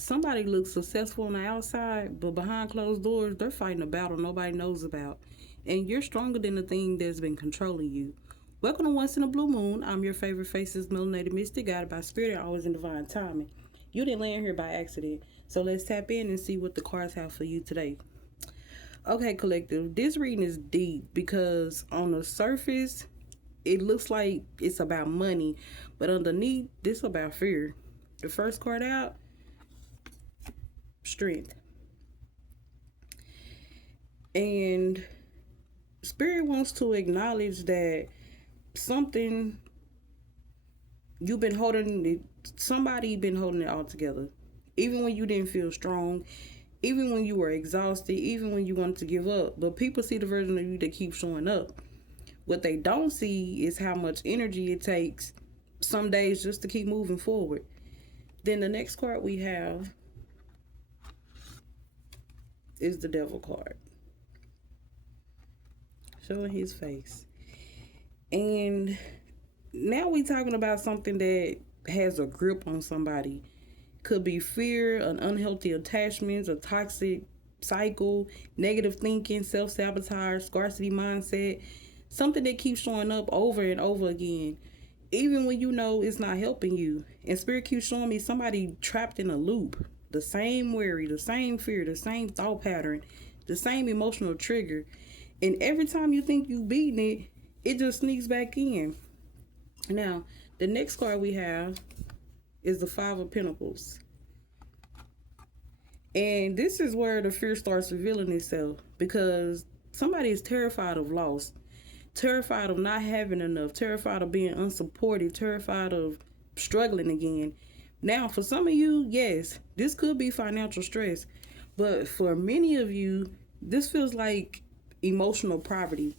somebody looks successful on the outside, but behind closed doors, they're fighting a battle nobody knows about. And you're stronger than the thing that's been controlling you. Welcome to Once in a Blue Moon. I'm your favorite faces, melanated mystic, guided by spirit, and always in divine timing. You didn't land here by accident. So let's tap in and see what the cards have for you today. Okay, collective, this reading is deep because on the surface, it looks like it's about money, but underneath, this is about fear. The first card out, strength. And spirit wants to acknowledge that something you've been holding it, somebody been holding it all together. Even when you didn't feel strong, even when you were exhausted, even when you wanted to give up. But people see the version of you that keeps showing up. What they don't see is how much energy it takes some days just to keep moving forward. Then the next card we have is the devil card, showing his face. And now we talking about something that has a grip on somebody. Could be fear, an unhealthy attachments, a toxic cycle, negative thinking, self-sabotage, scarcity mindset, something that keeps showing up over and over again, even when you know it's not helping you. And spirit keeps showing me somebody trapped in a loop. The same worry, the same fear, the same thought pattern, the same emotional trigger. And every time you think you beating it, it just sneaks back in. Now, the next card we have is the Five of Pentacles. And this is where the fear starts revealing itself, because somebody is terrified of loss, terrified of not having enough, terrified of being unsupported, terrified of struggling again. Now, for some of you, yes, this could be financial stress, but for many of you, this feels like emotional poverty,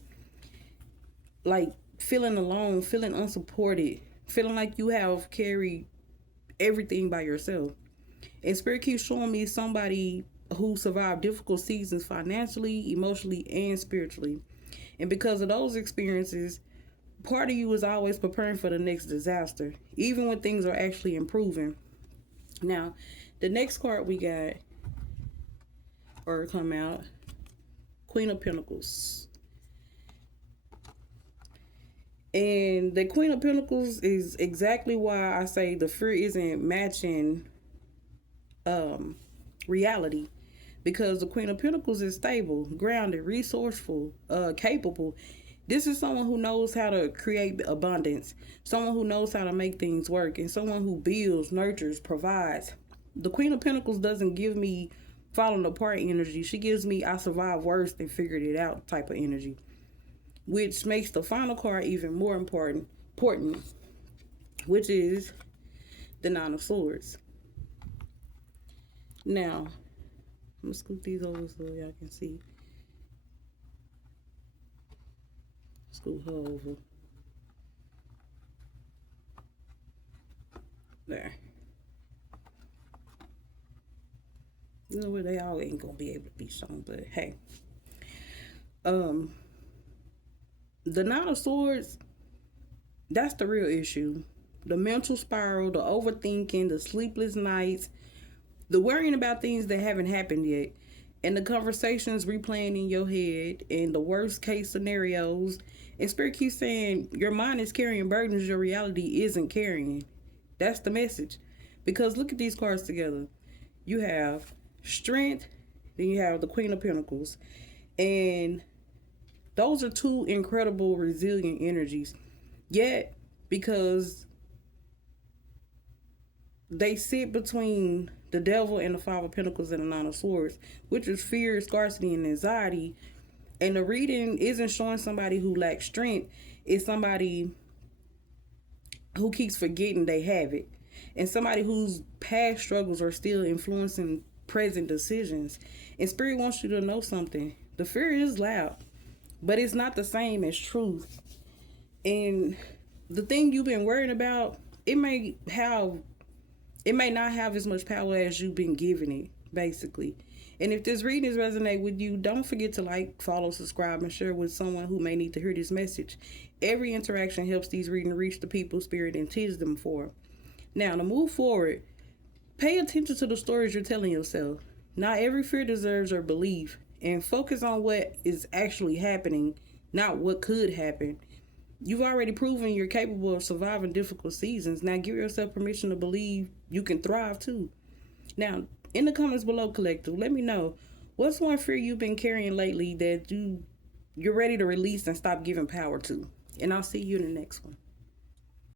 like feeling alone, feeling unsupported, feeling like you have carried everything by yourself. And spirit keeps showing me somebody who survived difficult seasons financially, emotionally, and spiritually. And because of those experiences, part of you is always preparing for the next disaster, even when things are actually improving. Now, the next card we got, or come out, Queen of Pentacles. And the Queen of Pentacles is exactly why I say the fear isn't matching reality, because the Queen of Pentacles is stable, grounded, resourceful, capable. This is someone who knows how to create abundance, someone who knows how to make things work, and someone who builds, nurtures, provides. The Queen of Pentacles doesn't give me falling apart energy. She gives me I survived worse and figured it out type of energy, which makes the final card even more important, which is the Nine of Swords. Now, I'm gonna scoot these over so y'all can see. Scoot her over. There. You know what? They all ain't gonna be able to be shown, but hey. The Nine of Swords, that's the real issue. The mental spiral, the overthinking, the sleepless nights, the worrying about things that haven't happened yet, and the conversations replaying in your head, and the worst case scenarios. And spirit keeps saying your mind is carrying burdens your reality isn't carrying. That's the message. Because look at these cards together. You have strength, then you have the Queen of Pentacles. And those are two incredible resilient energies. Yet, because they sit between the devil and the Five of Pentacles and the Nine of Swords, which is fear, scarcity, and anxiety. And the reading isn't showing somebody who lacks strength. It's somebody who keeps forgetting they have it. And somebody whose past struggles are still influencing present decisions. And spirit wants you to know something. The fear is loud, but it's not the same as truth. And the thing you've been worrying about, it may not have as much power as you've been giving it, basically. And if this reading resonate with you, don't forget to like, follow, subscribe, and share with someone who may need to hear this message. Every interaction helps these readings reach the people spirit intends them for. Now, to move forward, Pay attention to the stories you're telling yourself. Not every fear deserves your belief, and focus on what is actually happening, not what could happen. You've already proven you're capable of surviving difficult seasons. Now give yourself permission to believe you can thrive too. Now, in the comments below, collective, let me know what's one fear you've been carrying lately that you're ready to release and stop giving power to. And I'll see you in the next one.